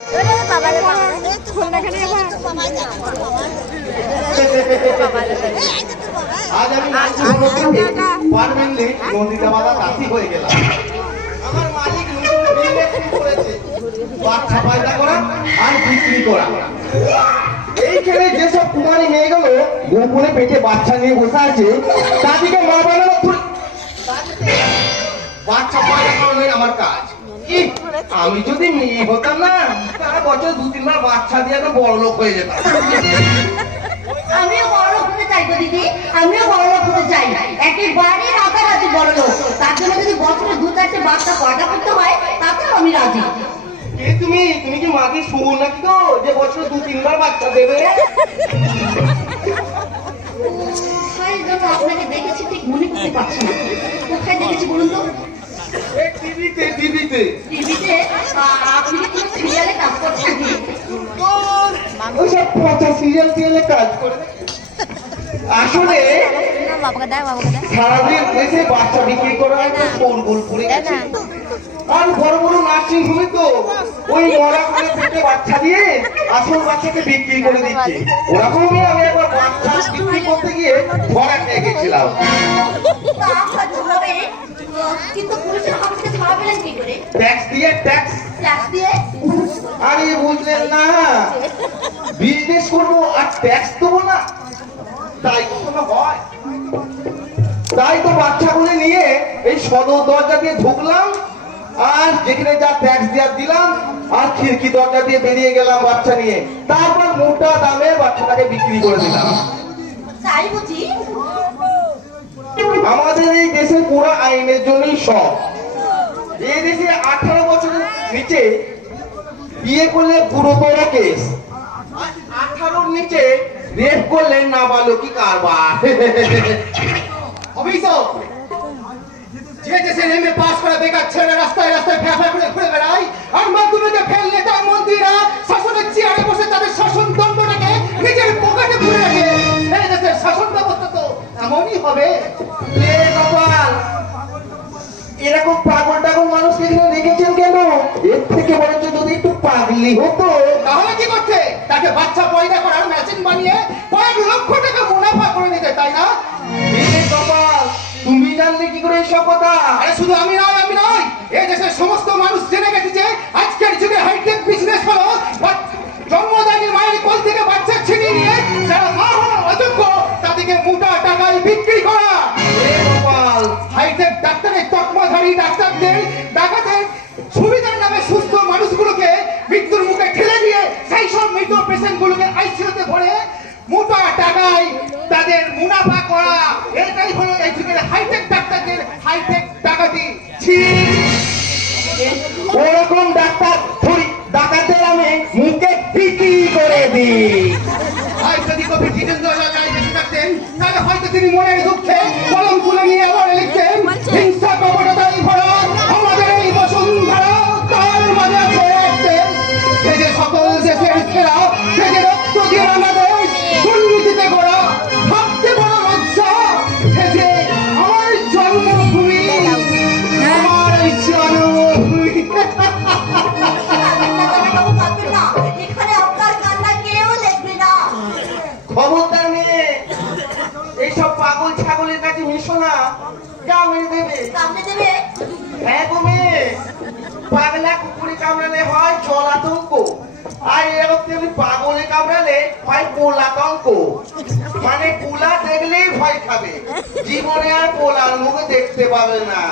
আজ আমি নদীটা বাবা রাতি হয়ে গেলাম। আমার মালিক করেছে বাচ্চা পয়দা করা আর বিক্রি করা। এইখানে যেসব কুমারী মেয়েগুলো গোপনে পেটে বাচ্চা নিয়ে বসে আছে তাদেরকে মা বানানো বাচ্চা পয়দা করানোই আমার কাজ। আমি যদি মেয়ে হতাম না তারা বছর 2-3 বার বাচ্চা দিয়ে তো বড় লোক হয়ে যেতাম। আমিও বড় লোক হতে চাই গো দিদি, আমিও বড় লোক হতে চাই, একেবারে রাতারাতি বড় লোক। তার জন্য যদি বছরে 2-4টে বাচ্চা পয়দা করতে হয় তাতেও আমি রাজি। তুমি কি মাকে শুন নাকি তো যে বছরে 2-3 বার বাচ্চা দেবে? আপনাকে দেখেছি ঠিক মনে করতে পারছি না, কোথায় দেখেছি বলুন তো? টিভিতে আপনি কি সিরিয়ালে কাজ করছেন? ওইসব পচা সিরিয়ালে কাজ করে। আসলে সারাদিন দেশে বাচ্চা বিক্রি করা গোল পড়ে গেছে। আর বড় বড় নার্সিং হোমে তো ওই মরা করে পেটে বাচ্চা দিয়ে আসল বাচ্চাকে বিক্রি করে দিচ্ছে। ওরকমই আমি একবার বাচ্চা বিক্রি করতে গিয়ে ধরা খেয়ে গেছিলাম। কিন্তু পুলিশের হাত থেকে ছাড়া পেলেন কি করে? ট্যাক্স দিয়ে? আরে বুঝলেন না, বিজনেস করবো আর ট্যাক্স দেবো না, তাই কখনো হয়? তাই তো বাচ্চাগুলো নিয়ে এই সদর দরজা দিয়ে ঢুকলাম আর যেখানে যা ট্যাক্স দিয়ে দিলাম আর খিড়কি দরজা দিয়ে বেরিয়ে গেলাম বাচ্চা নিয়ে। তারপর মোটা দামে বাচ্চাটাকে বিক্রি করে দিলাম। তাই বুঝি? আমাদের এই দেশের পুরো আইনের জন্যই সব। এই দেশে 18 বছরের নিচে বিয়ে করলে গুরুতর কেস, 18-র নিচে রেপ করলে নাবালকি কারবার। অভিযোগ যে দেশে এমএ পাস করা বেকার ছেলেরা রাস্তায় ফেফা করে ঘুরে বেড়ায় আর মাধ্যমিকে ফেল নেতা মন্ত্রীরা শাসনের চেয়ারে বসে তাদের শাসন দণ্ডটাকে নিজের পকেটে পুরে রাখে। এই দেশের শাসন ব্যবস্থা তো এমনই হবে। এরকম পাগল মানুষকে রেখেছেন কেন? এর থেকে বরঞ্চ যদি একটু পাগলি হতো তাহলে কি করতে? তাকে বাচ্চা পয়দা করার মেশিন বানিয়ে কয়েক লক্ষ টাকা মুনাফা করে নিতে, তাই না? তুমি জানলে কি করে এইসব কথা? আরে শুধু আমি নয় এই দেশের সমস্ত মানুষ জেনে গেছে যে আজকের যুগে হাইটেক বিজনেস হলো জন্মদায়ী মায়ের কোল থেকে বাচ্চা ছিনিয়ে নিয়ে যারা মা হওয়ার অযোগ্য তাদেরকে মোটা টাকায় বিক্রি করা। হাইটেক ডাক্তারের তকমাধারী ডাক্তারদের ডাকাতের সুবিধার নামে সুস্থ মানুষগুলোকে মৃত্যুর মুখে ঠেলে দিয়ে সেই সব মৃত পেশেন্টগুলোকে আইসিইউতে ভরে মোটা টাকায় তাদের মুনাফা করা, এটাই হলো এই যুগের হাইটেক ডাক্তারদের হাইটেক ডাকাতি। ওরকম ডাক্তারদের আমি মুখে বিক্রি করে দিই। যদি কবি জিতেন্দ্র বেঁচে থাকতেন তাহলে হয়তো তিনি মনের দুঃখে কলম তুলে নিয়ে আবার লিখতেন হিংসা কপটতায় ভরা আমাদের এই বসুন্ধরা তার মাঝে রাখতেন। সে যে সকল দেশের সেরা, সে যে রক্ত দিয়ে বাংলাদেশ দুর্নীতিতে গড়া, ভাবতে বড় লজ্জা, সে যে আমার জন্মভূমি, আমার জন্মভূমি। এখানে আপনার কান্না কেউ দেখবে না। খবরদার মেয়ে, এইসব পাগল ছাগলের কাছে মিশো না, কামড়ে দেবে। হ্যাঁ গো মেয়ে, পাগলা কুকুরে কামড়ালে হয় জলাতঙ্ক, আর এরকম পাগলে কামড়ালে হয় পোলাতঙ্ক। মানে পোলা দেখলেই ভয় খাবে, জীবনে আর পোলার মুখে দেখতে পাবে না।